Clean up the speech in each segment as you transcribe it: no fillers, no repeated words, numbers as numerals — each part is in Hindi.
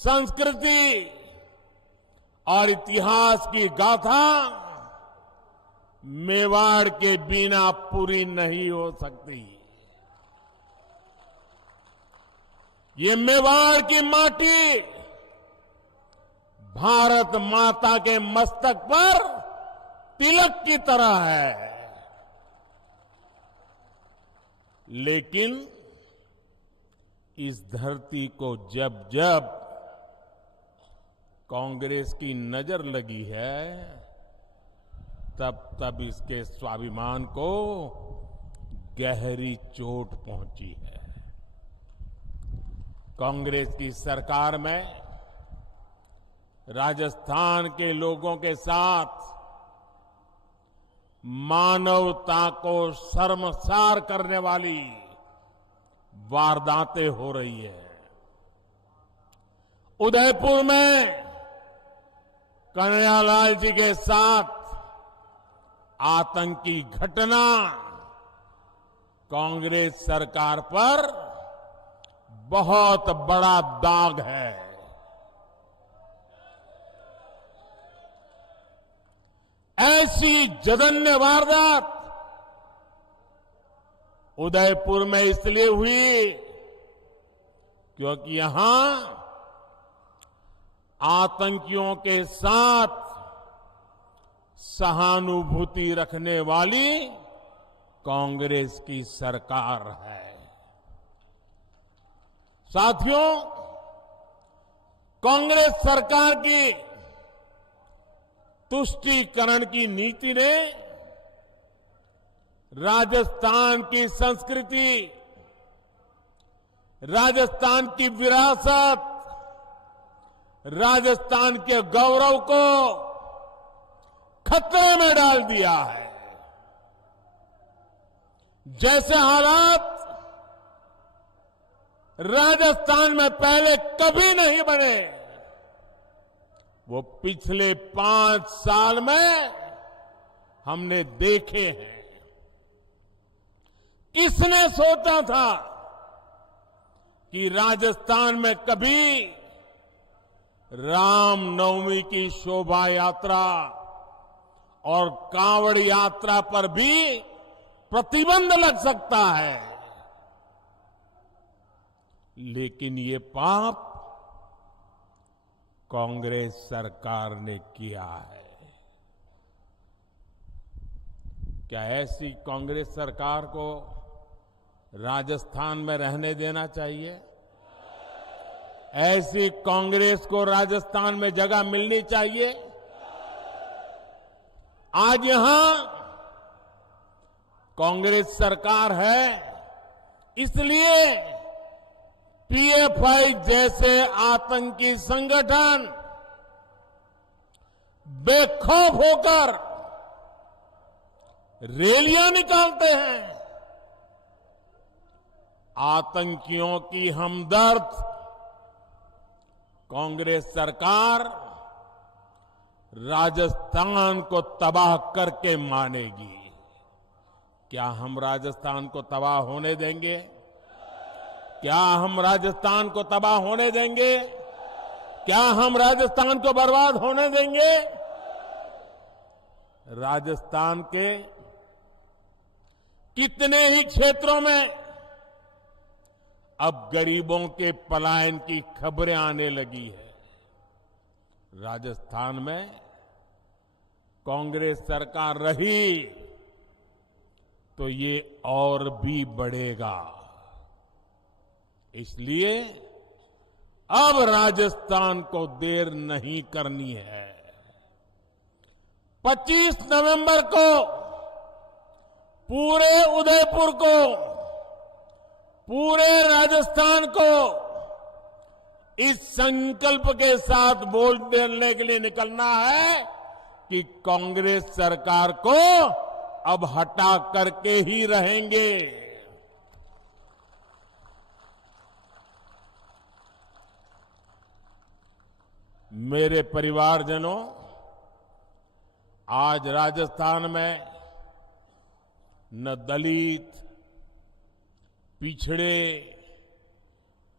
संस्कृति और इतिहास की गाथा मेवाड़ के बिना पूरी नहीं हो सकती। ये मेवाड़ की माटी भारत माता के मस्तक पर तिलक की तरह है। लेकिन इस धरती को जब जब कांग्रेस की नजर लगी है, तब तब इसके स्वाभिमान को गहरी चोट पहुंची है। कांग्रेस की सरकार में राजस्थान के लोगों के साथ मानवता को शर्मसार करने वाली वारदातें हो रही है। उदयपुर में कन्हैयालाल जी के साथ आतंकी घटना कांग्रेस सरकार पर बहुत बड़ा दाग है। ऐसी जघन्य वारदात उदयपुर में इसलिए हुई क्योंकि यहां आतंकियों के साथ सहानुभूति रखने वाली कांग्रेस की सरकार है। साथियों, कांग्रेस सरकार की तुष्टीकरण की नीति ने राजस्थान की संस्कृति, राजस्थान की विरासत, राजस्थान के गौरव को खतरे में डाल दिया है। जैसे हालात राजस्थान में पहले कभी नहीं बने, वो पिछले 5 साल में हमने देखे हैं। किसने सोचा था कि राजस्थान में कभी रामनवमी की शोभा यात्रा और कांवड़ यात्रा पर भी प्रतिबंध लग सकता है। लेकिन ये पाप कांग्रेस सरकार ने किया है। क्या ऐसी कांग्रेस सरकार को राजस्थान में रहने देना चाहिए? ऐसी कांग्रेस को राजस्थान में जगह मिलनी चाहिए? आज यहां कांग्रेस सरकार है, इसलिए पीएफआई जैसे आतंकी संगठन बेखौफ होकर रैलियां निकालते हैं। आतंकियों की हमदर्द कांग्रेस सरकार राजस्थान को तबाह करके मानेगी। क्या हम राजस्थान को तबाह होने देंगे? क्या हम राजस्थान को तबाह होने देंगे? क्या हम राजस्थान को बर्बाद होने देंगे? राजस्थान के कितने ही क्षेत्रों में अब गरीबों के पलायन की खबरें आने लगी है। राजस्थान में कांग्रेस सरकार रही तो ये और भी बढ़ेगा। इसलिए अब राजस्थान को देर नहीं करनी है। 25 नवंबर को पूरे उदयपुर को, पूरे राजस्थान को इस संकल्प के साथ बोलने के लिए निकलना है कि कांग्रेस सरकार को अब हटा करके ही रहेंगे। मेरे परिवारजनों, आज राजस्थान में न दलित, पिछड़े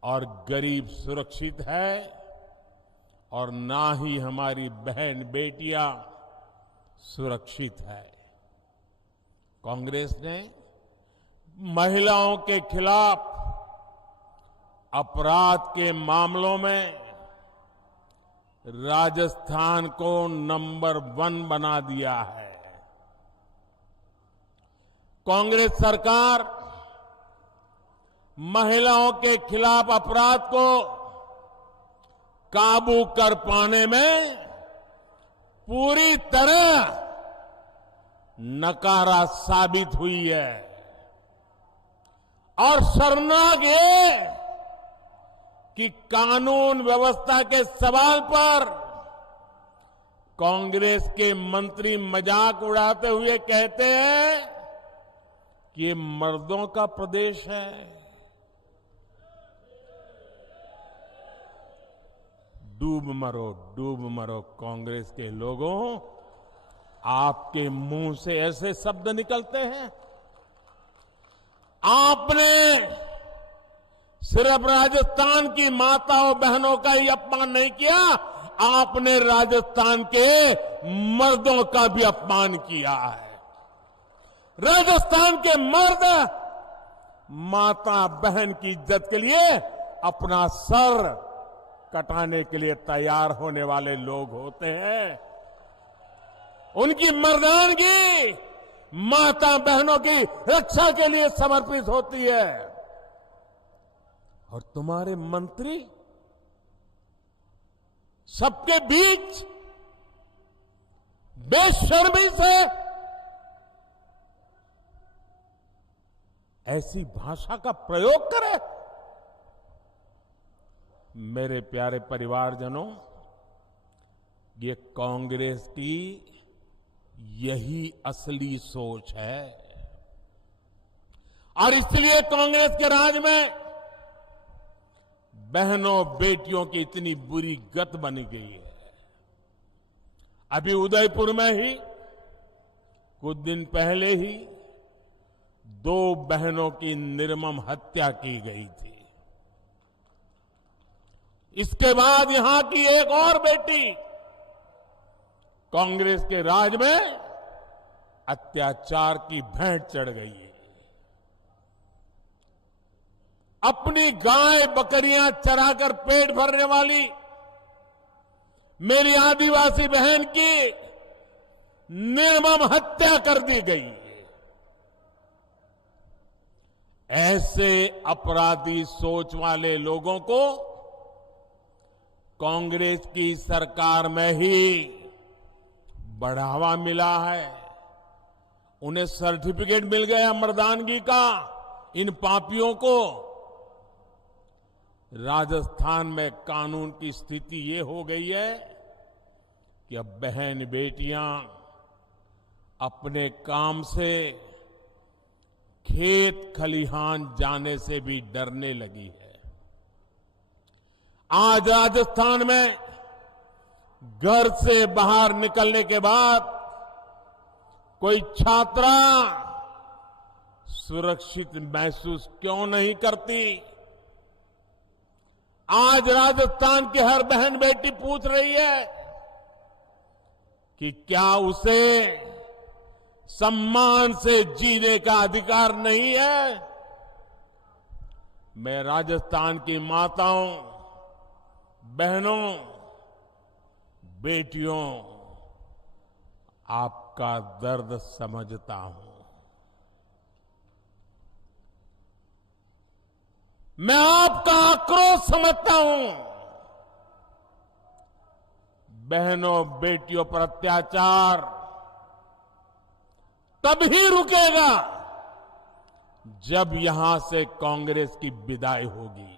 और गरीब सुरक्षित है, और ना ही हमारी बहन बेटियां सुरक्षित है। कांग्रेस ने महिलाओं के खिलाफ अपराध के मामलों में राजस्थान को नंबर 1 बना दिया है। कांग्रेस सरकार महिलाओं के खिलाफ अपराध को काबू कर पाने में पूरी तरह नकारा साबित हुई है। और शर्मनाक ये कि कानून व्यवस्था के सवाल पर कांग्रेस के मंत्री मजाक उड़ाते हुए कहते हैं कि ये मर्दों का प्रदेश है। डूब मरो कांग्रेस के लोगों, आपके मुंह से ऐसे शब्द निकलते हैं। आपने सिर्फ राजस्थान की माताओं बहनों का ही अपमान नहीं किया, आपने राजस्थान के मर्दों का भी अपमान किया है। राजस्थान के मर्द माता बहन की इज्जत के लिए अपना सर कटाने के लिए तैयार होने वाले लोग होते हैं। उनकी मर्दानगी माता बहनों की रक्षा के लिए समर्पित होती है। और तुम्हारे मंत्री सबके बीच बेशर्मी से ऐसी भाषा का प्रयोग करें। मेरे प्यारे परिवारजनों, ये कांग्रेस की यही असली सोच है और इसलिए कांग्रेस के राज में बहनों बेटियों की इतनी बुरी गत बनी गई है। अभी उदयपुर में ही कुछ दिन पहले ही 2 बहनों की निर्मम हत्या की गई थी। इसके बाद यहां की एक और बेटी कांग्रेस के राज में अत्याचार की भेंट चढ़ गई है। अपनी गाय बकरियां चराकर पेट भरने वाली मेरी आदिवासी बहन की निर्मम हत्या कर दी गई। ऐसे अपराधी सोच वाले लोगों को कांग्रेस की सरकार में ही बढ़ावा मिला है। उन्हें सर्टिफिकेट मिल गया मर्दानगी का। इन पापियों को राजस्थान में कानून की स्थिति ये हो गई है कि अब बहन बेटियां अपने काम से खेत खलिहान जाने से भी डरने लगी है। आज राजस्थान में घर से बाहर निकलने के बाद कोई छात्रा सुरक्षित महसूस क्यों नहीं करती? आज राजस्थान की हर बहन बेटी पूछ रही है कि क्या उसे सम्मान से जीने का अधिकार नहीं है? मैं राजस्थान की माताओं, बहनों, बेटियों, आपका दर्द समझता हूं। मैं आपका आक्रोश समझता हूं। बहनों बेटियों पर अत्याचार तभी रुकेगा जब यहां से कांग्रेस की विदाई होगी।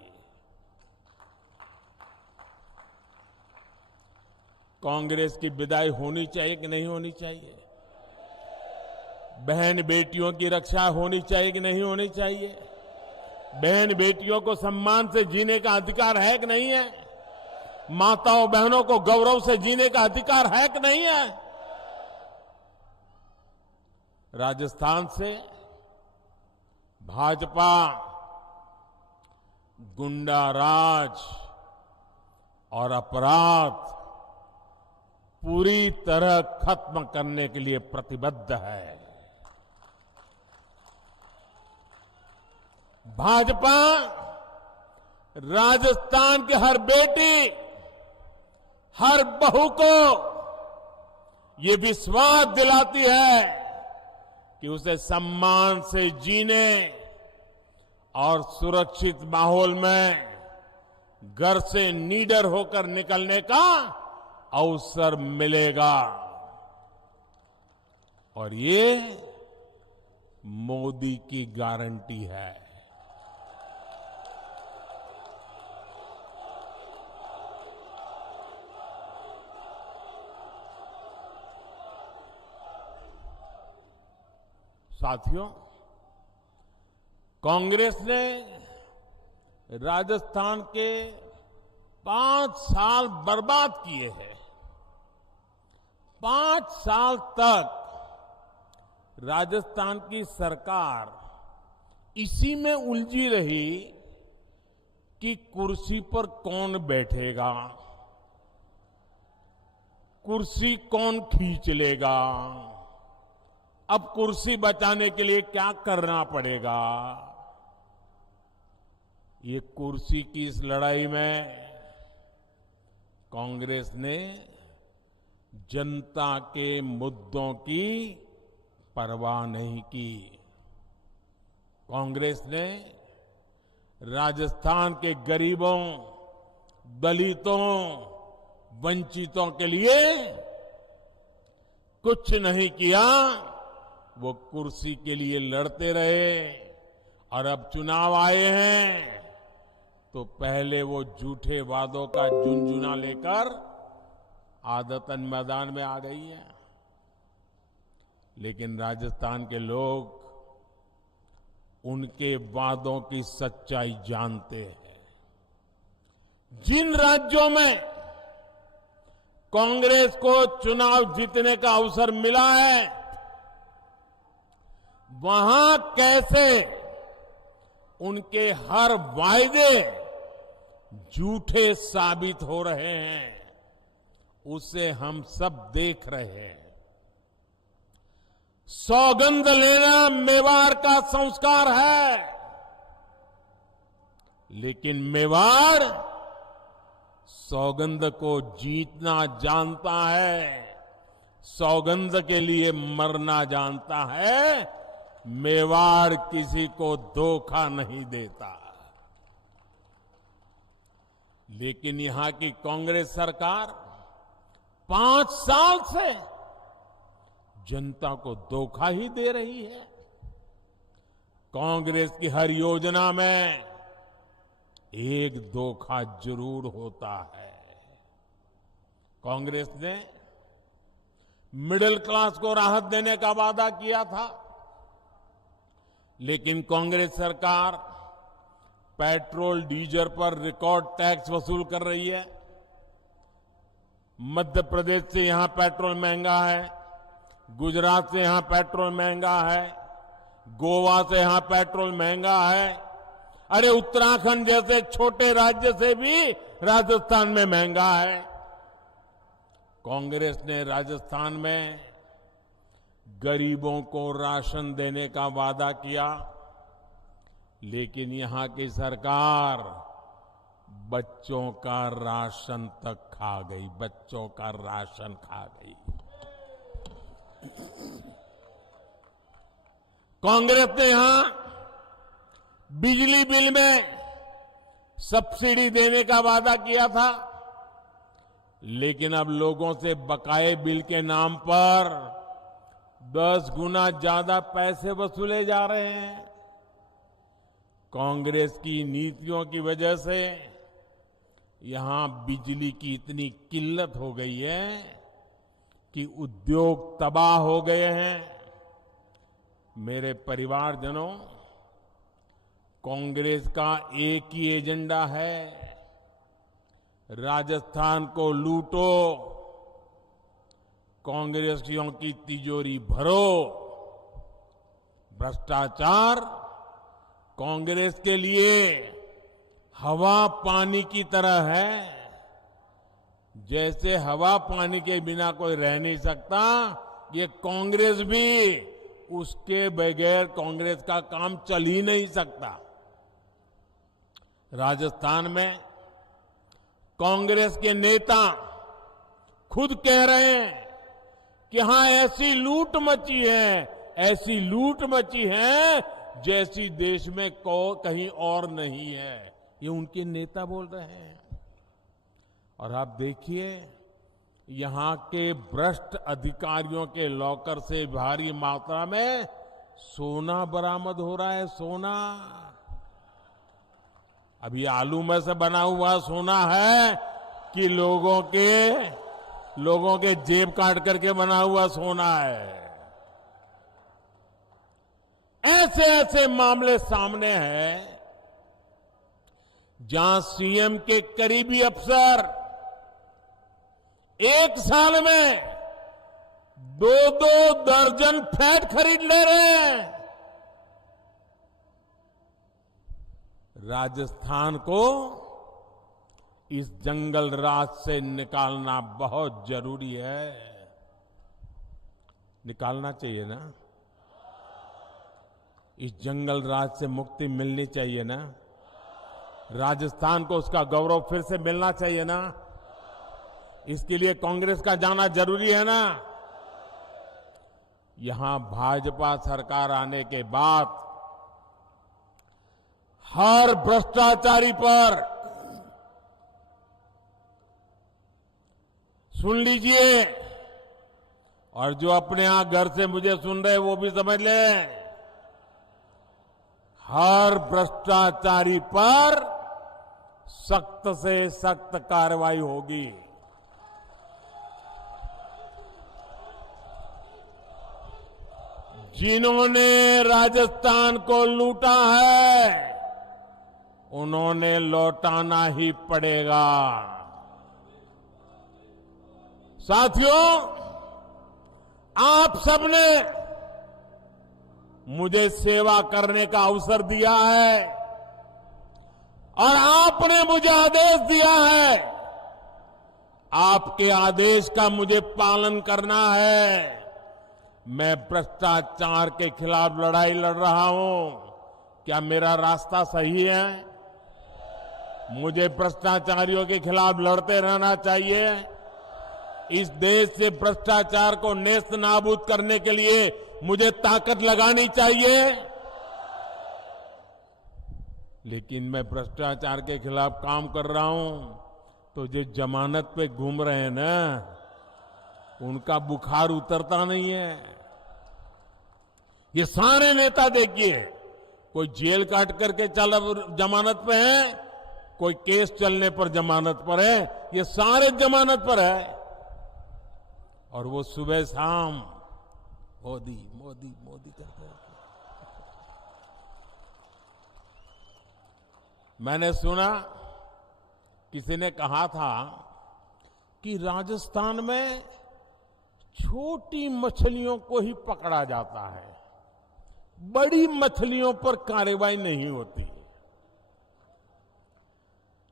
कांग्रेस की विदाई होनी चाहिए कि नहीं होनी चाहिए? बहन बेटियों की रक्षा होनी चाहिए कि नहीं होनी चाहिए? बहन बेटियों को सम्मान से जीने का अधिकार है कि नहीं है? माताओं बहनों को गौरव से जीने का अधिकार है कि नहीं है? राजस्थान से भाजपा गुंडा राज और अपराध पूरी तरह खत्म करने के लिए प्रतिबद्ध है। भाजपा राजस्थान के हर बेटी, हर बहू को ये विश्वास दिलाती है कि उसे सम्मान से जीने और सुरक्षित माहौल में घर से निडर होकर निकलने का अवसर मिलेगा। और ये मोदी की गारंटी है। साथियों, कांग्रेस ने राजस्थान के 5 साल बर्बाद किए हैं। 5 साल तक राजस्थान की सरकार इसी में उलझी रही कि कुर्सी पर कौन बैठेगा, कुर्सी कौन खींच लेगा, अब कुर्सी बचाने के लिए क्या करना पड़ेगा। ये कुर्सी की इस लड़ाई में कांग्रेस ने जनता के मुद्दों की परवाह नहीं की। कांग्रेस ने राजस्थान के गरीबों, दलितों, वंचितों के लिए कुछ नहीं किया। वो कुर्सी के लिए लड़ते रहे और अब चुनाव आए हैं तो पहले वो झूठे वादों का झुनझुना लेकर आदतन मैदान में आ गई है। लेकिन राजस्थान के लोग उनके वादों की सच्चाई जानते हैं। जिन राज्यों में कांग्रेस को चुनाव जीतने का अवसर मिला है, वहां कैसे उनके हर वायदे झूठे साबित हो रहे हैं, उसे हम सब देख रहे हैं। सौगंध लेना मेवाड़ का संस्कार है, लेकिन मेवाड़ सौगंध को जीतना जानता है, सौगंध के लिए मरना जानता है। मेवाड़ किसी को धोखा नहीं देता। लेकिन यहां की कांग्रेस सरकार 5 साल से जनता को धोखा ही दे रही है। कांग्रेस की हर योजना में एक धोखा जरूर होता है। कांग्रेस ने मिडिल क्लास को राहत देने का वादा किया था, लेकिन कांग्रेस सरकार पेट्रोल डीजल पर रिकॉर्ड टैक्स वसूल कर रही है। मध्य प्रदेश से यहां पेट्रोल महंगा है, गुजरात से यहां पेट्रोल महंगा है, गोवा से यहां पेट्रोल महंगा है। अरे उत्तराखंड जैसे छोटे राज्य से भी राजस्थान में महंगा है। कांग्रेस ने राजस्थान में गरीबों को राशन देने का वादा किया, लेकिन यहां की सरकार बच्चों का राशन तक खा गई, बच्चों का राशन खा गई। कांग्रेस ने यहां बिजली बिल में सब्सिडी देने का वादा किया था, लेकिन अब लोगों से बकाये बिल के नाम पर 10 गुना ज्यादा पैसे वसूले जा रहे हैं। कांग्रेस की नीतियों की वजह से यहां बिजली की इतनी किल्लत हो गई है कि उद्योग तबाह हो गए हैं। मेरे परिवारजनों, कांग्रेस का एक ही एजेंडा है, राजस्थान को लूटो, कांग्रेसियों की तिजोरी भरो। भ्रष्टाचार कांग्रेस के लिए हवा पानी की तरह है। जैसे हवा पानी के बिना कोई रह नहीं सकता, ये कांग्रेस भी उसके बगैर कांग्रेस का काम चल ही नहीं सकता। राजस्थान में कांग्रेस के नेता खुद कह रहे हैं कि हां ऐसी लूट मची है, ऐसी लूट मची है जैसी देश में कहीं और नहीं है। ये उनके नेता बोल रहे हैं। और आप देखिए, यहां के भ्रष्ट अधिकारियों के लॉकर से भारी मात्रा में सोना बरामद हो रहा है। सोना अभी आलू में से बना हुआ सोना है कि लोगों के जेब काट करके बना हुआ सोना है। ऐसे ऐसे मामले सामने हैं जहां सीएम के करीबी अफसर एक साल में 2-2 दर्जन फ्लैट खरीद ले रहे हैं। राजस्थान को इस जंगल राज से निकालना बहुत जरूरी है। निकालना चाहिए ना? इस जंगल राज से मुक्ति मिलनी चाहिए ना? राजस्थान को उसका गौरव फिर से मिलना चाहिए ना? इसके लिए कांग्रेस का जाना जरूरी है ना? यहां भाजपा सरकार आने के बाद हर भ्रष्टाचारी पर सुन लीजिए, और जो अपने यहां घर से मुझे सुन रहे वो भी समझ लें, हर भ्रष्टाचारी पर सख्त से सख्त कार्रवाई होगी। जिन्होंने राजस्थान को लूटा है उन्होंने लौटाना ही पड़ेगा। साथियों, आप सबने मुझे सेवा करने का अवसर दिया है और आपने मुझे आदेश दिया है। आपके आदेश का मुझे पालन करना है। मैं भ्रष्टाचार के खिलाफ लड़ाई लड़ रहा हूं। क्या मेरा रास्ता सही है? मुझे भ्रष्टाचारियों के खिलाफ लड़ते रहना चाहिए। इस देश से भ्रष्टाचार को नेस्त नाबूद करने के लिए मुझे ताकत लगानी चाहिए। लेकिन मैं भ्रष्टाचार के खिलाफ काम कर रहा हूं तो जो जमानत पे घूम रहे हैं ना, उनका बुखार उतरता नहीं है। ये सारे नेता देखिए, कोई जेल काट करके जमानत पे है, कोई केस चलने पर जमानत पर है, ये सारे जमानत पर है। और वो सुबह शाम मोदी मोदी मोदी करते हैं। मैंने सुना किसी ने कहा था कि राजस्थान में छोटी मछलियों को ही पकड़ा जाता है, बड़ी मछलियों पर कार्रवाई नहीं होती।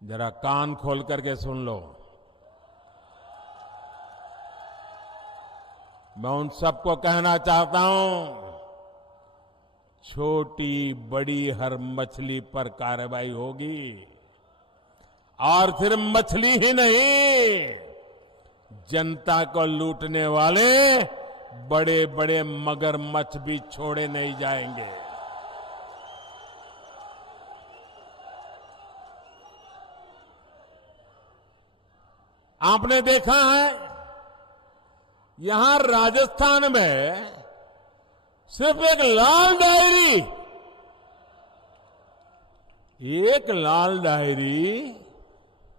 जरा कान खोल करके सुन लो। मैं उन सबको कहना चाहता हूं, छोटी बड़ी हर मछली पर कार्रवाई होगी। और सिर्फ मछली ही नहीं, जनता को लूटने वाले बड़े बड़े मगरमच्छ भी छोड़े नहीं जाएंगे। आपने देखा है, यहां राजस्थान में सिर्फ एक लाल डायरी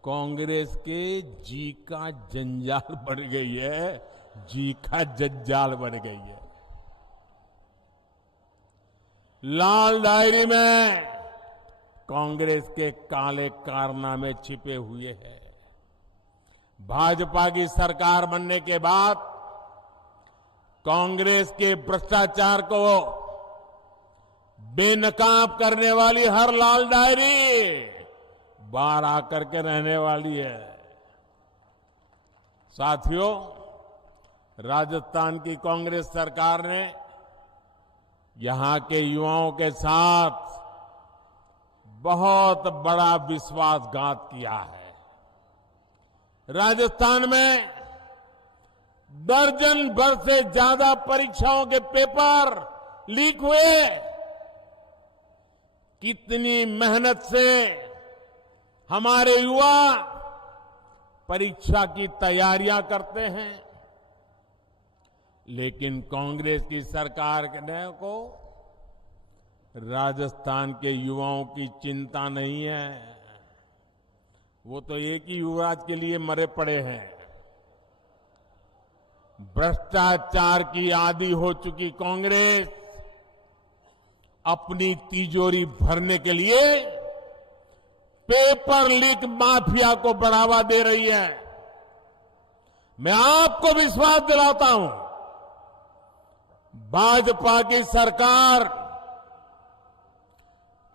कांग्रेस के जी का जंजाल बन गई है, जी का जंजाल बन गई है। लाल डायरी में कांग्रेस के काले कारनामे छिपे हुए हैं। भाजपा की सरकार बनने के बाद कांग्रेस के भ्रष्टाचार को बेनकाब करने वाली हर लाल डायरी बाहर आकर के रहने वाली है। साथियों, राजस्थान की कांग्रेस सरकार ने यहां के युवाओं के साथ बहुत बड़ा विश्वासघात किया है। राजस्थान में दर्जन भर से ज्यादा परीक्षाओं के पेपर लीक हुए। कितनी मेहनत से हमारे युवा परीक्षा की तैयारियां करते हैं, लेकिन कांग्रेस की सरकार को राजस्थान के युवाओं की चिंता नहीं है। वो तो एक ही युवराज के लिए मरे पड़े हैं। भ्रष्टाचार की आदी हो चुकी कांग्रेस अपनी तिजोरी भरने के लिए पेपर लीक माफिया को बढ़ावा दे रही है। मैं आपको विश्वास दिलाता हूं, भाजपा की सरकार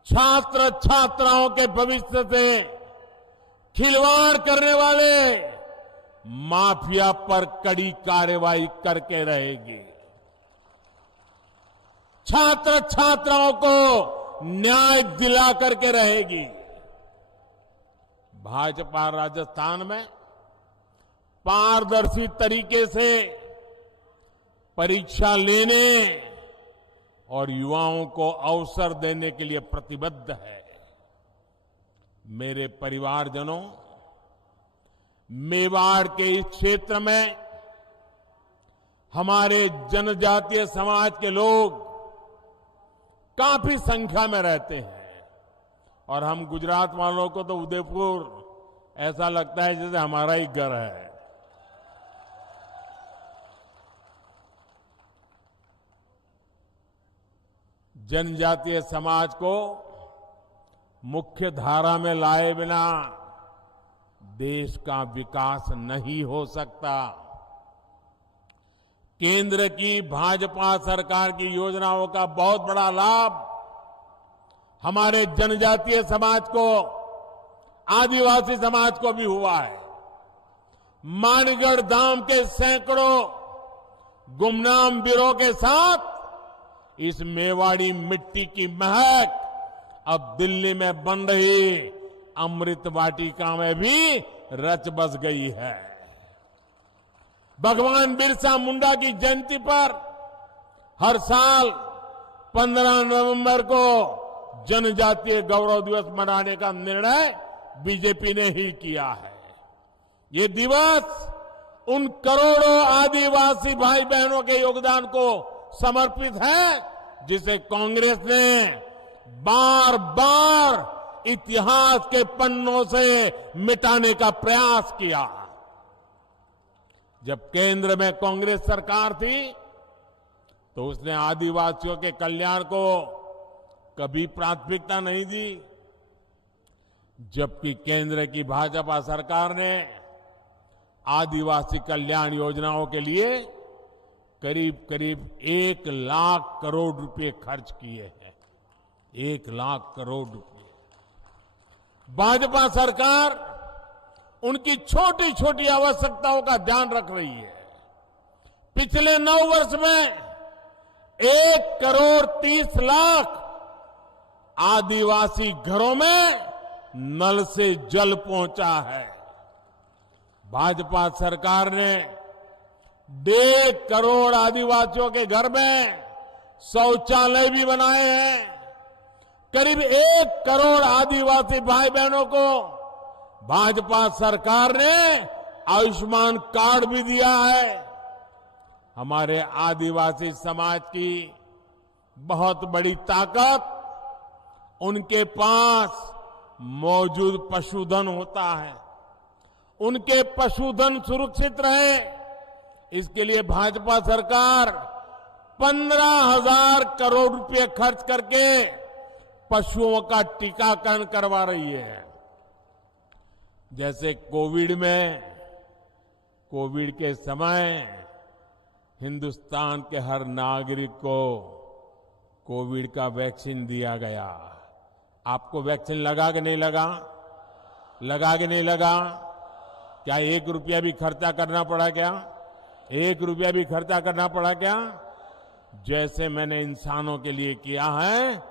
छात्र छात्राओं के भविष्य से खिलवाड़ करने वाले माफिया पर कड़ी कार्रवाई करके रहेगी। छात्र छात्राओं को न्याय दिला करके रहेगी। भाजपा राजस्थान में पारदर्शी तरीके से परीक्षा लेने और युवाओं को अवसर देने के लिए प्रतिबद्ध है। मेरे परिवारजनों, मेवाड़ के इस क्षेत्र में हमारे जनजातीय समाज के लोग काफी संख्या में रहते हैं और हम गुजरात वालों को तो उदयपुर ऐसा लगता है जैसे हमारा ही घर है। जनजातीय समाज को मुख्य धारा में लाए बिना देश का विकास नहीं हो सकता। केंद्र की भाजपा सरकार की योजनाओं का बहुत बड़ा लाभ हमारे जनजातीय समाज को, आदिवासी समाज को भी हुआ है। मानगढ़ धाम के सैकड़ों गुमनाम वीरों के साथ इस मेवाड़ी मिट्टी की महक अब दिल्ली में बन रही अमृत वाटिका में भी रच बस गई है। भगवान बिरसा मुंडा की जयंती पर हर साल 15 नवंबर को जनजातीय गौरव दिवस मनाने का निर्णय बीजेपी ने ही किया है। ये दिवस उन करोड़ों आदिवासी भाई बहनों के योगदान को समर्पित है जिसे कांग्रेस ने बार बार इतिहास के पन्नों से मिटाने का प्रयास किया। जब केंद्र में कांग्रेस सरकार थी तो उसने आदिवासियों के कल्याण को कभी प्राथमिकता नहीं दी, जबकि केंद्र की भाजपा सरकार ने आदिवासी कल्याण योजनाओं के लिए करीब करीब 1 लाख करोड़ रुपए खर्च किए हैं। 1 लाख करोड़ रुपए। भाजपा सरकार उनकी छोटी छोटी आवश्यकताओं का ध्यान रख रही है। पिछले 9 वर्ष में 1 करोड़ 30 लाख आदिवासी घरों में नल से जल पहुंचा है। भाजपा सरकार ने 1.5 करोड़ आदिवासियों के घर में शौचालय भी बनाए हैं। करीब 1 करोड़ आदिवासी भाई बहनों को भाजपा सरकार ने आयुष्मान कार्ड भी दिया है। हमारे आदिवासी समाज की बहुत बड़ी ताकत उनके पास मौजूद पशुधन होता है। उनके पशुधन सुरक्षित रहे, इसके लिए भाजपा सरकार 15,000 करोड़ रुपए खर्च करके पशुओं का टीकाकरण करवा रही है। जैसे कोविड के समय हिंदुस्तान के हर नागरिक को कोविड का वैक्सीन दिया गया। आपको वैक्सीन लगा कि नहीं लगा? लगा कि नहीं लगा? क्या 1 रुपया भी खर्चा करना पड़ा क्या? 1 रुपया भी खर्चा करना पड़ा क्या? जैसे मैंने इंसानों के लिए किया है,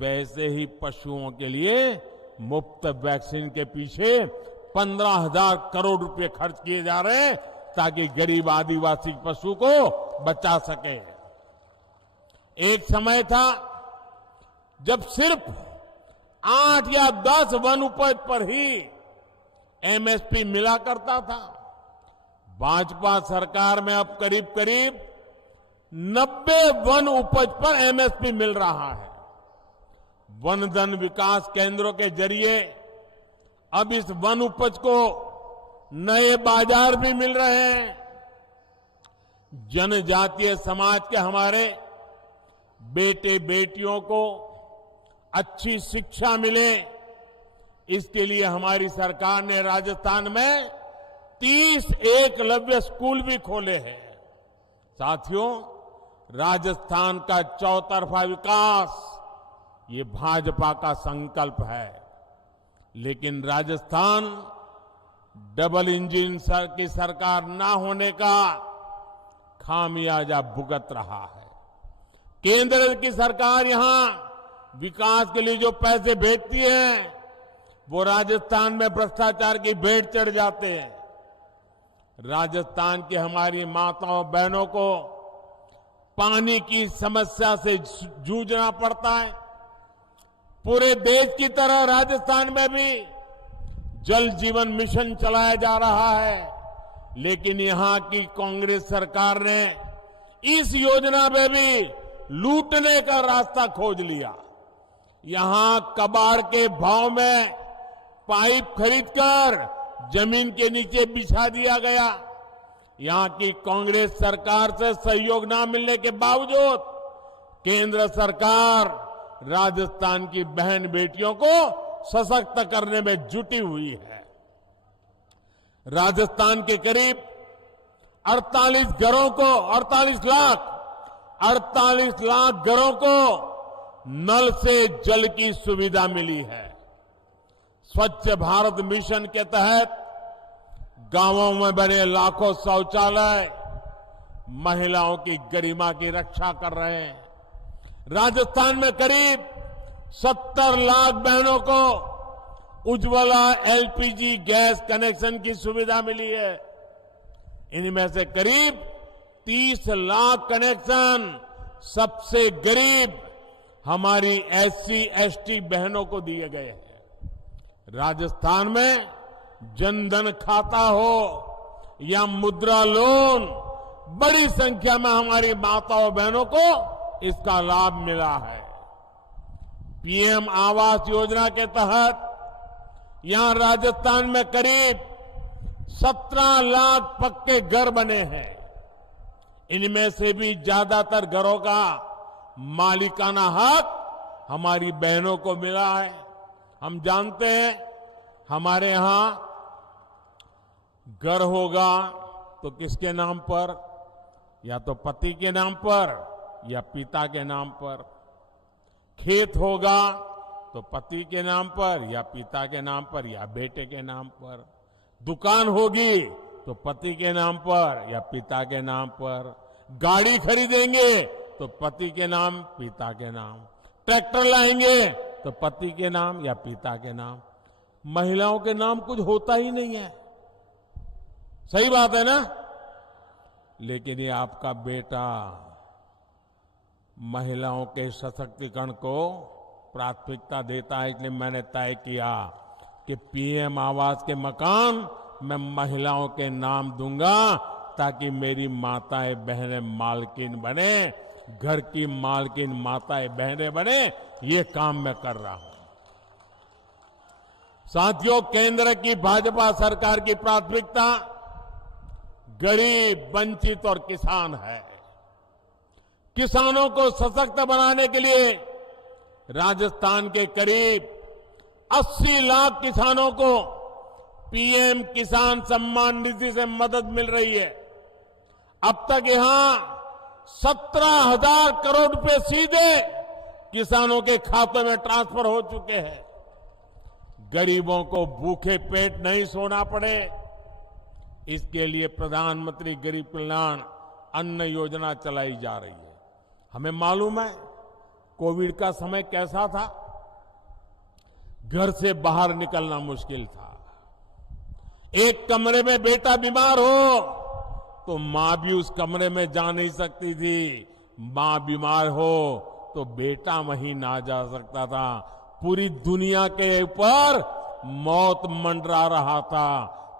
वैसे ही पशुओं के लिए मुफ्त वैक्सीन के पीछे 15,000 करोड़ रुपए खर्च किए जा रहे हैं, ताकि गरीब आदिवासी पशु को बचा सके। एक समय था जब सिर्फ 8 या 10 वन उपज पर ही एमएसपी मिला करता था। भाजपा सरकार में अब करीब करीब 90 वन उपज पर एमएसपी मिल रहा है। वन धन विकास केंद्रों के जरिए अब इस वन उपज को नए बाजार भी मिल रहे हैं। जनजातीय समाज के हमारे बेटे बेटियों को अच्छी शिक्षा मिले, इसके लिए हमारी सरकार ने राजस्थान में 30 एकलव्य स्कूल भी खोले हैं। साथियों, राजस्थान का चौतरफा विकास ये भाजपा का संकल्प है, लेकिन राजस्थान डबल इंजन की सरकार ना होने का खामियाजा भुगत रहा है। केंद्र की सरकार यहां विकास के लिए जो पैसे भेजती है, वो राजस्थान में भ्रष्टाचार की भेंट चढ़ जाते हैं। राजस्थान की हमारी माताओं बहनों को पानी की समस्या से जूझना पड़ता है। पूरे देश की तरह राजस्थान में भी जल जीवन मिशन चलाया जा रहा है, लेकिन यहां की कांग्रेस सरकार ने इस योजना में भी लूटने का रास्ता खोज लिया। यहां कबाड़ के भाव में पाइप खरीदकर जमीन के नीचे बिछा दिया गया। यहां की कांग्रेस सरकार से सहयोग न मिलने के बावजूद केंद्र सरकार राजस्थान की बहन बेटियों को सशक्त करने में जुटी हुई है। राजस्थान के करीब 48 लाख घरों को नल से जल की सुविधा मिली है। स्वच्छ भारत मिशन के तहत गांवों में बने लाखों शौचालय महिलाओं की गरिमा की रक्षा कर रहे हैं। राजस्थान में करीब 70 लाख बहनों को उज्ज्वला एलपीजी गैस कनेक्शन की सुविधा मिली है। इनमें से करीब 30 लाख कनेक्शन सबसे गरीब हमारी एससी एसटी बहनों को दिए गए हैं। राजस्थान में जनधन खाता हो या मुद्रा लोन, बड़ी संख्या में हमारी माताओं बहनों को इसका लाभ मिला है। पीएम आवास योजना के तहत यहां राजस्थान में करीब 17 लाख पक्के घर बने हैं। इनमें से भी ज्यादातर घरों का मालिकाना हक हमारी बहनों को मिला है। हम जानते हैं हमारे यहां घर होगा तो किसके नाम पर? या तो पति के नाम पर या पिता के नाम पर। खेत होगा तो पति के नाम पर या पिता के नाम पर या बेटे के नाम पर। दुकान होगी तो पति के नाम पर या पिता के नाम पर। गाड़ी खरीदेंगे तो पति के नाम पिता के नाम। ट्रैक्टर लाएंगे तो पति के नाम या पिता के नाम। महिलाओं के नाम कुछ होता ही नहीं है। सही बात है ना? लेकिन ये आपका बेटा महिलाओं के सशक्तिकरण को प्राथमिकता देता है, इसलिए मैंने तय किया कि पीएम आवास के मकान मैं महिलाओं के नाम दूंगा, ताकि मेरी माताएं बहनें मालकिन बने, घर की मालकिन माताएं बहनें बने। ये काम मैं कर रहा हूं। साथियों, केंद्र की भाजपा सरकार की प्राथमिकता गरीब, वंचित और किसान है। किसानों को सशक्त बनाने के लिए राजस्थान के करीब 80 लाख किसानों को पीएम किसान सम्मान निधि से मदद मिल रही है। अब तक यहां 17,000 करोड़ रुपए सीधे किसानों के खातों में ट्रांसफर हो चुके हैं। गरीबों को भूखे पेट नहीं सोना पड़े, इसके लिए प्रधानमंत्री गरीब कल्याण अन्न योजना चलाई जा रही है। हमें मालूम है कोविड का समय कैसा था, घर से बाहर निकलना मुश्किल था। एक कमरे में बेटा बीमार हो तो मां भी उस कमरे में जा नहीं सकती थी, मां बीमार हो तो बेटा वहीं ना जा सकता था। पूरी दुनिया के ऊपर मौत मंडरा रहा था,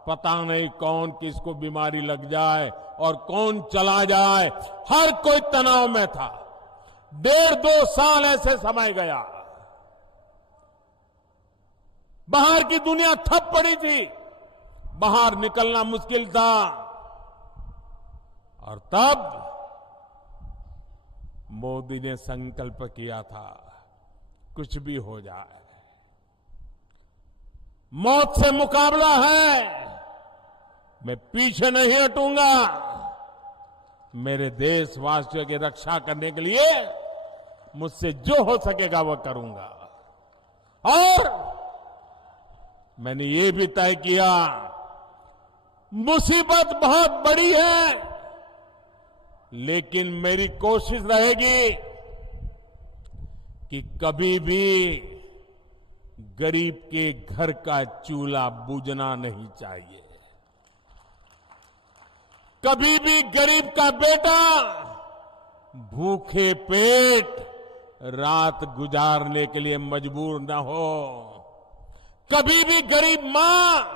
पता नहीं कौन किसको बीमारी लग जाए और कौन चला जाए, हर कोई तनाव में था। 1.5-2 साल ऐसे समय गया, बाहर की दुनिया ठप पड़ी थी, बाहर निकलना मुश्किल था। और तब मोदी ने संकल्प किया था कुछ भी हो जाए, मौत से मुकाबला है, मैं पीछे नहीं हटूंगा, मेरे देशवासियों की रक्षा करने के लिए मुझसे जो हो सकेगा वह करूंगा। और मैंने ये भी तय किया, मुसीबत बहुत बड़ी है, लेकिन मेरी कोशिश रहेगी कि कभी भी गरीब के घर का चूल्हा बुझना नहीं चाहिए, कभी भी गरीब का बेटा भूखे पेट रात गुजारने के लिए मजबूर न हो, कभी भी गरीब मां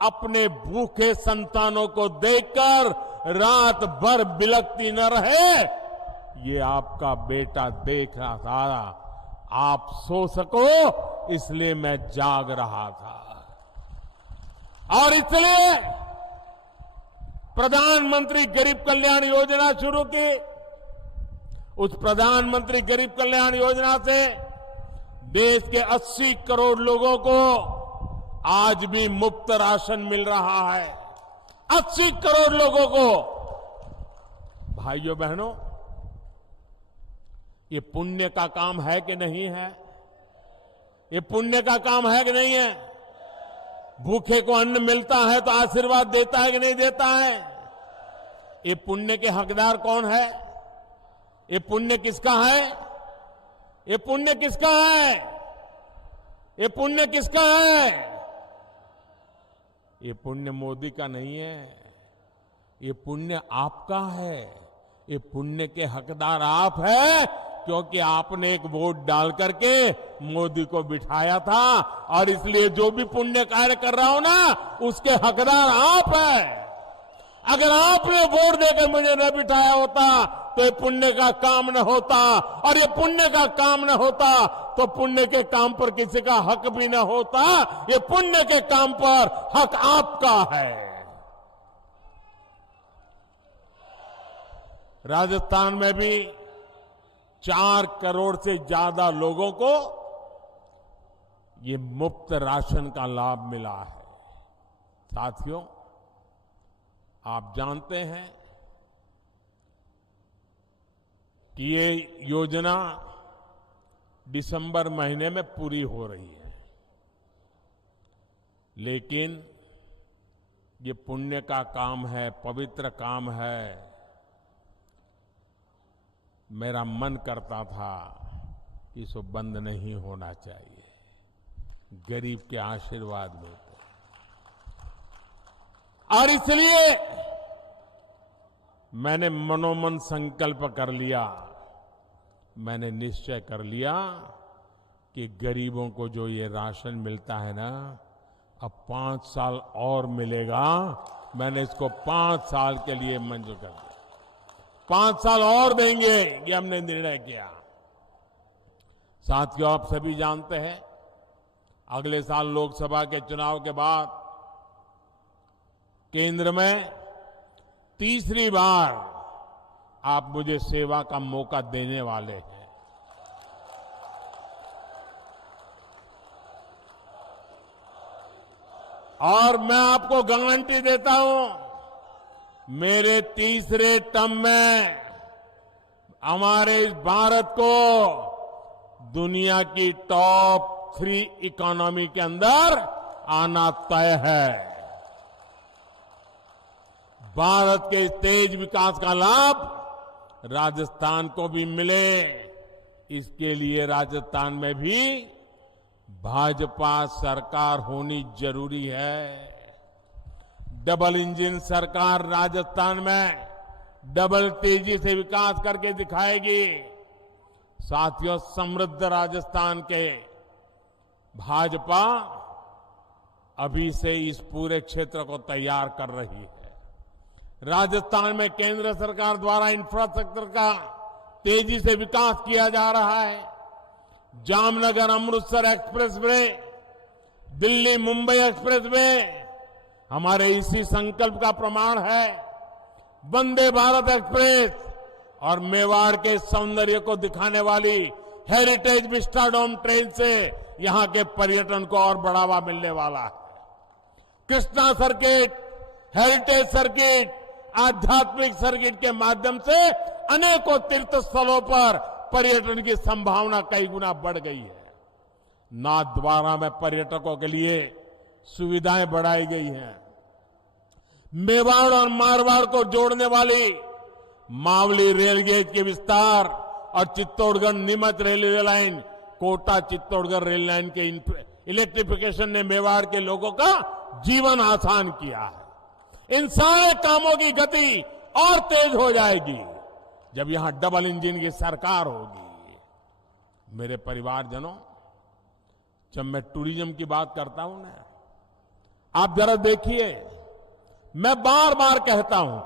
अपने भूखे संतानों को देखकर रात भर बिलखती न रहे। ये आपका बेटा देख रहा था, आप सो सको इसलिए मैं जाग रहा था। और इसलिए प्रधानमंत्री गरीब कल्याण योजना शुरू की। उस प्रधानमंत्री गरीब कल्याण योजना से देश के 80 करोड़ लोगों को आज भी मुफ्त राशन मिल रहा है। 80 करोड़ लोगों को। भाइयों बहनों, ये पुण्य का काम है कि नहीं है? ये पुण्य का काम है कि नहीं है? भूखे को अन्न मिलता है तो आशीर्वाद देता है कि नहीं देता है? ये पुण्य के हकदार कौन है? ये पुण्य किसका है? ये पुण्य किसका है? ये पुण्य किसका है? ये पुण्य मोदी का नहीं है, ये पुण्य आपका है। ये पुण्य के हकदार आप हैं, क्योंकि आपने एक वोट डाल करके मोदी को बिठाया था, और इसलिए जो भी पुण्य कार्य कर रहा हो ना, उसके हकदार आप हैं। अगर आपने वोट देकर मुझे न बिठाया होता तो ये पुण्य का काम न होता, और ये पुण्य का काम न होता तो पुण्य के काम पर किसी का हक भी न होता। ये पुण्य के काम पर हक आपका है। राजस्थान में भी 4 करोड़ से ज्यादा लोगों को ये मुफ्त राशन का लाभ मिला है। साथियों, आप जानते हैं कि ये योजना दिसंबर महीने में पूरी हो रही है, लेकिन ये पुण्य का काम है, पवित्र काम है। मेरा मन करता था कि इसको बंद नहीं होना चाहिए, गरीब के आशीर्वाद मिलते। और इसलिए मैंने मनोमन संकल्प कर लिया, मैंने निश्चय कर लिया कि गरीबों को जो ये राशन मिलता है ना, अब 5 साल और मिलेगा। मैंने इसको 5 साल के लिए मंजूर कर दिया। 5 साल और देंगे, ये हमने निर्णय किया। साथियों, आप सभी जानते हैं अगले साल लोकसभा के चुनाव के बाद केंद्र में तीसरी बार आप मुझे सेवा का मौका देने वाले हैं। और मैं आपको गारंटी देता हूं, मेरे तीसरे टर्म में हमारे इस भारत को दुनिया की टॉप 3 इकोनॉमी के अंदर आना तय है। भारत के तेज विकास का लाभ राजस्थान को भी मिले, इसके लिए राजस्थान में भी भाजपा सरकार होनी जरूरी है। डबल इंजन सरकार राजस्थान में डबल तेजी से विकास करके दिखाएगी। साथियों, समृद्ध राजस्थान के भाजपा अभी से इस पूरे क्षेत्र को तैयार कर रही है। राजस्थान में केंद्र सरकार द्वारा इंफ्रास्ट्रक्चर का तेजी से विकास किया जा रहा है। Jamnagar Amritsar express way, Delhi Mumbai express way हमारे इसी संकल्प का प्रमाण है। वंदे भारत एक्सप्रेस और मेवाड़ के सौंदर्य को दिखाने वाली हेरिटेज विस्टाडोम ट्रेन से यहां के पर्यटन को और बढ़ावा मिलने वाला है। कृष्णा सर्किट, हेरिटेज सर्किट, आध्यात्मिक सर्किट के माध्यम से अनेकों तीर्थ स्थलों पर पर्यटन की संभावना कई गुना बढ़ गई है। नाथ द्वारा में पर्यटकों के लिए सुविधाएं बढ़ाई गई हैं। मेवाड़ और मारवाड़ को जोड़ने वाली मावली रेल गेज के विस्तार और Chittorgarh Neemuch railway line, Kota Chittorgarh rail line के इलेक्ट्रिफिकेशन ने मेवाड़ के लोगों का जीवन आसान किया है। इन सारे कामों की गति और तेज हो जाएगी जब यहां डबल इंजन की सरकार होगी। मेरे परिवारजनों, जब मैं टूरिज्म की बात करता हूं ना, आप जरा देखिए, मैं बार बार कहता हूं,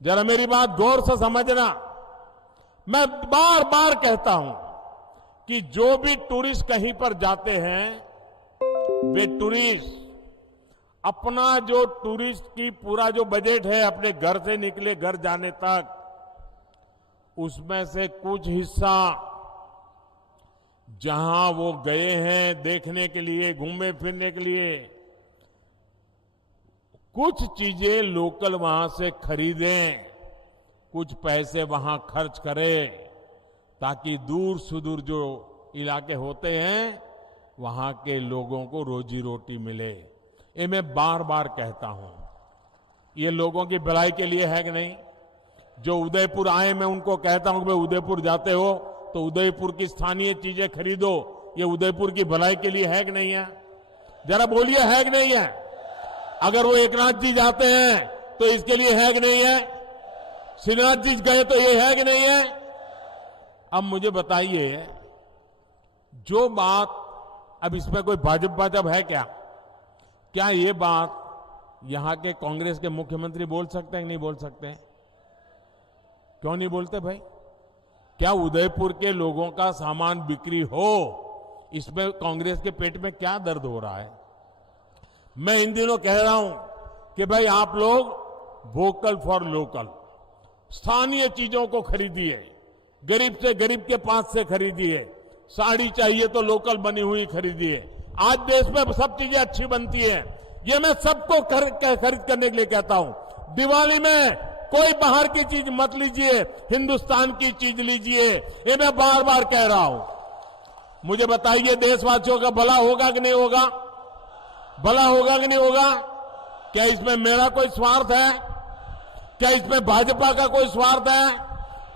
जरा मेरी बात गौर से समझना, मैं बार बार कहता हूं कि जो भी टूरिस्ट कहीं पर जाते हैं, वे टूरिस्ट अपना जो टूरिस्ट की पूरा जो बजट है अपने घर से निकले घर जाने तक, उसमें से कुछ हिस्सा जहां वो गए हैं देखने के लिए, घूमने फिरने के लिए, कुछ चीजें लोकल वहां से खरीदें, कुछ पैसे वहां खर्च करें, ताकि दूर सुदूर जो इलाके होते हैं वहां के लोगों को रोजी रोटी मिले। ये मैं बार बार कहता हूं, ये लोगों की भलाई के लिए है कि नहीं? जो उदयपुर आए, मैं उनको कहता हूं कि भाई उदयपुर जाते हो तो उदयपुर की स्थानीय चीजें खरीदो, ये उदयपुर की भलाई के लिए है कि नहीं है? जरा बोलिए, है कि नहीं है? अगर वो एकनाथ जी जाते हैं तो इसके लिए है कि नहीं है? श्रीनाथ जी गए तो ये है कि नहीं है? अब मुझे बताइए, जो बात, अब इसमें कोई भाजपा है क्या? क्या ये बात यहां के कांग्रेस के मुख्यमंत्री बोल सकते हैं कि नहीं बोल सकते? क्यों नहीं बोलते भाई? क्या उदयपुर के लोगों का सामान बिक्री हो, इसमें कांग्रेस के पेट में क्या दर्द हो रहा है? मैं इन दिनों कह रहा हूं कि भाई आप लोग वोकल फॉर लोकल, स्थानीय चीजों को खरीदिए, गरीब से गरीब के पास से खरीदिए। साड़ी चाहिए तो लोकल बनी हुई खरीदिए। आज देश में सब चीजें अच्छी बनती है, ये मैं सबको खरीद करने के लिए कहता हूं। दिवाली में कोई बाहर की चीज मत लीजिए, हिंदुस्तान की चीज लीजिए, ये मैं बार बार कह रहा हूं। मुझे बताइए, देशवासियों का भला होगा कि नहीं होगा? भला होगा कि नहीं होगा? क्या इसमें मेरा कोई स्वार्थ है? क्या इसमें भाजपा का कोई स्वार्थ है?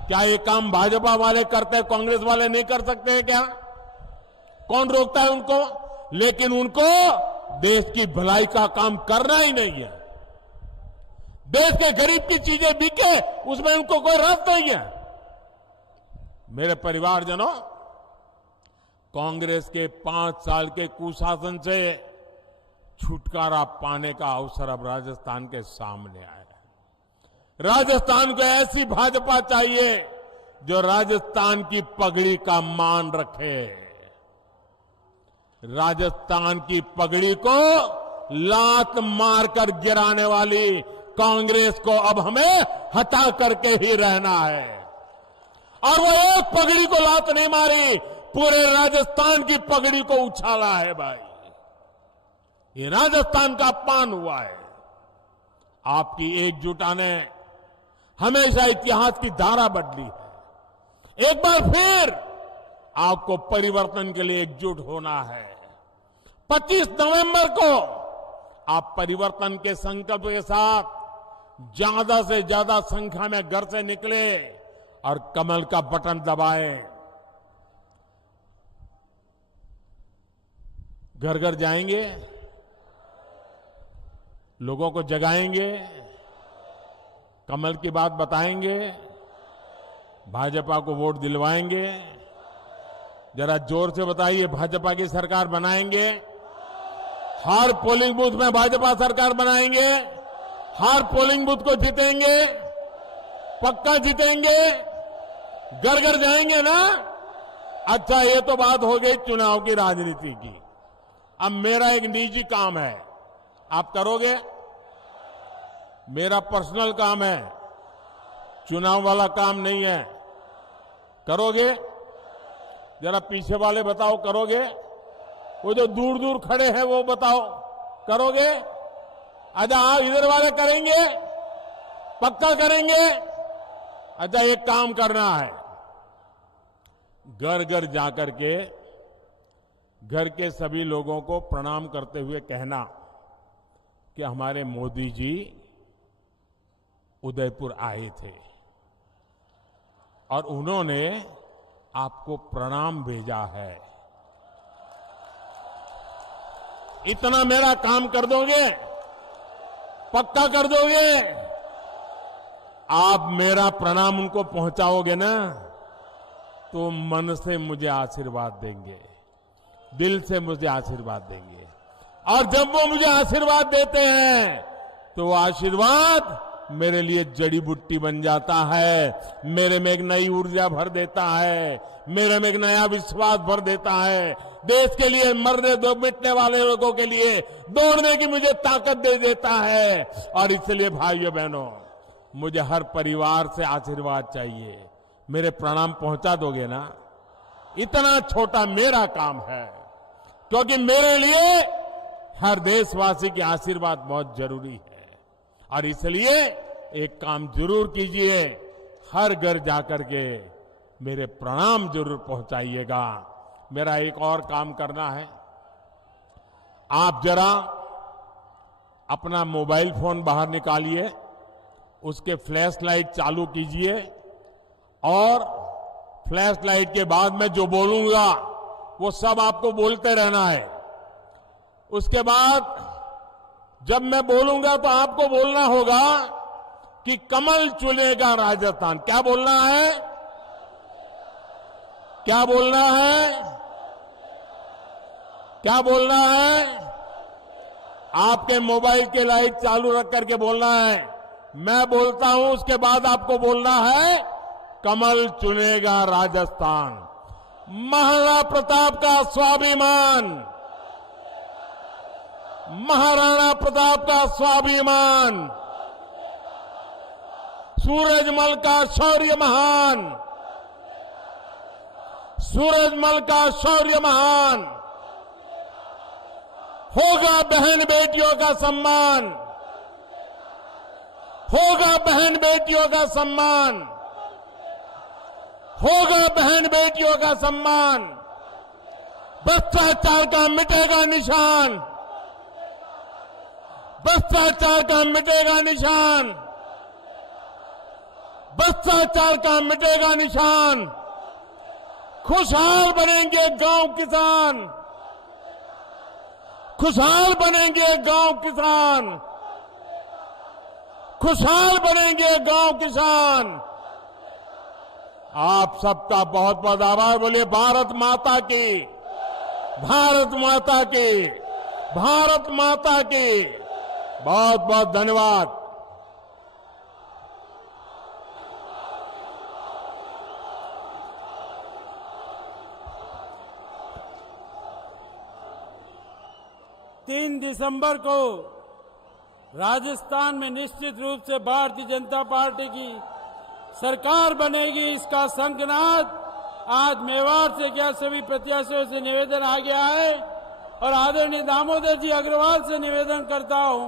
क्या ये काम भाजपा वाले करते हैं, कांग्रेस वाले नहीं कर सकते हैं क्या? कौन रोकता है उनको? लेकिन उनको देश की भलाई का काम करना ही नहीं है। देश के गरीब की चीजें बिके, उसमें उनको कोई रस नहीं है। मेरे परिवारजनों, कांग्रेस के 5 साल के कुशासन से छुटकारा पाने का अवसर अब राजस्थान के सामने आया है। राजस्थान को ऐसी भाजपा चाहिए जो राजस्थान की पगड़ी का मान रखे। राजस्थान की पगड़ी को लात मारकर गिराने वाली कांग्रेस को अब हमें हटा करके ही रहना है। और वो एक पगड़ी को लात नहीं मारी, पूरे राजस्थान की पगड़ी को उछाला है भाई। ये राजस्थान का अपमान हुआ है। आपकी एकजुटता ने हमेशा इतिहास की धारा बदली है। एक बार फिर आपको परिवर्तन के लिए एकजुट होना है। 25 नवंबर को आप परिवर्तन के संकल्प के साथ ज्यादा से ज्यादा संख्या में घर से निकले और कमल का बटन दबाएं। घर घर जाएंगे, लोगों को जगाएंगे, कमल की बात बताएंगे, भाजपा को वोट दिलवाएंगे। जरा जोर से बताइए, भाजपा की सरकार बनाएंगे? हर पोलिंग बूथ में भाजपा सरकार बनाएंगे? हर पोलिंग बूथ को जीतेंगे? पक्का जीतेंगे? घर घर जाएंगे ना? अच्छा, ये तो बात हो गई चुनाव की राजनीति की। अब मेरा एक निजी काम है, आप करोगे? मेरा पर्सनल काम है, चुनाव वाला काम नहीं है। करोगे? जरा पीछे वाले बताओ, करोगे? वो जो दूर दूर खड़े हैं वो बताओ, करोगे? अच्छा, आप इधर वाले करेंगे? पक्का करेंगे? अच्छा, एक काम करना है, घर घर जाकर के घर के सभी लोगों को प्रणाम करते हुए कहना कि हमारे मोदी जी उदयपुर आए थे और उन्होंने आपको प्रणाम भेजा है। इतना मेरा काम कर दोगे? पक्का कर दोगे? आप मेरा प्रणाम उनको पहुंचाओगे ना, तो मन से मुझे आशीर्वाद देंगे, दिल से मुझे आशीर्वाद देंगे। और जब वो मुझे आशीर्वाद देते हैं तो वो आशीर्वाद मेरे लिए जड़ी बूटी बन जाता है, मेरे में एक नई ऊर्जा भर देता है, मेरे में एक नया विश्वास भर देता है, देश के लिए मरने दो मिटने वाले लोगों के लिए दौड़ने की मुझे ताकत दे देता है। और इसलिए भाइयों बहनों, मुझे हर परिवार से आशीर्वाद चाहिए। मेरे प्रणाम पहुंचा दोगे ना? इतना छोटा मेरा काम है, क्योंकि मेरे लिए हर देशवासी के आशीर्वाद बहुत जरूरी है। और इसलिए एक काम जरूर कीजिए, हर घर जाकर के मेरे प्रणाम जरूर पहुंचाइएगा। मेरा एक और काम करना है, आप जरा अपना मोबाइल फोन बाहर निकालिए, उसके फ्लैश लाइट चालू कीजिए और फ्लैश लाइट के बाद मैं जो बोलूंगा वो सब आपको बोलते रहना है। उसके बाद जब मैं बोलूंगा तो आपको बोलना होगा कि कमल चुनेगा राजस्थान। क्या बोलना है? क्या बोलना है? क्या बोलना है? आपके मोबाइल के लाइट चालू रख करके बोलना है। मैं बोलता हूं, उसके बाद आपको बोलना है कमल चुनेगा राजस्थान। महाराणा प्रताप का स्वाभिमान, महाराणा प्रताप का स्वाभिमान, सूरजमल का शौर्य महान, सूरजमल का शौर्य महान। होगा बहन बेटियों का सम्मान, होगा बहन बेटियों का सम्मान, होगा बहन बेटियों का सम्मान। भ्रष्टाचार का मिटेगा निशान, भ्रष्टाचार का मिटेगा निशान, भ्रष्टाचार का मिटेगा निशान। खुशहाल बनेंगे गांव किसान, खुशहाल बनेंगे गांव किसान, खुशहाल बनेंगे गांव किसान। आप सबका बहुत बहुत आभार। बोलिए भारत माता की, भारत माता की, भारत माता की। बहुत बहुत धन्यवाद। तीन दिसंबर को राजस्थान में निश्चित रूप से भारतीय जनता पार्टी की सरकार बनेगी, इसका शंखनाद आज मेवाड़ से क्या सभी प्रत्याशियों से निवेदन आ गया है और आदरणीय दामोदर जी अग्रवाल से निवेदन करता हूं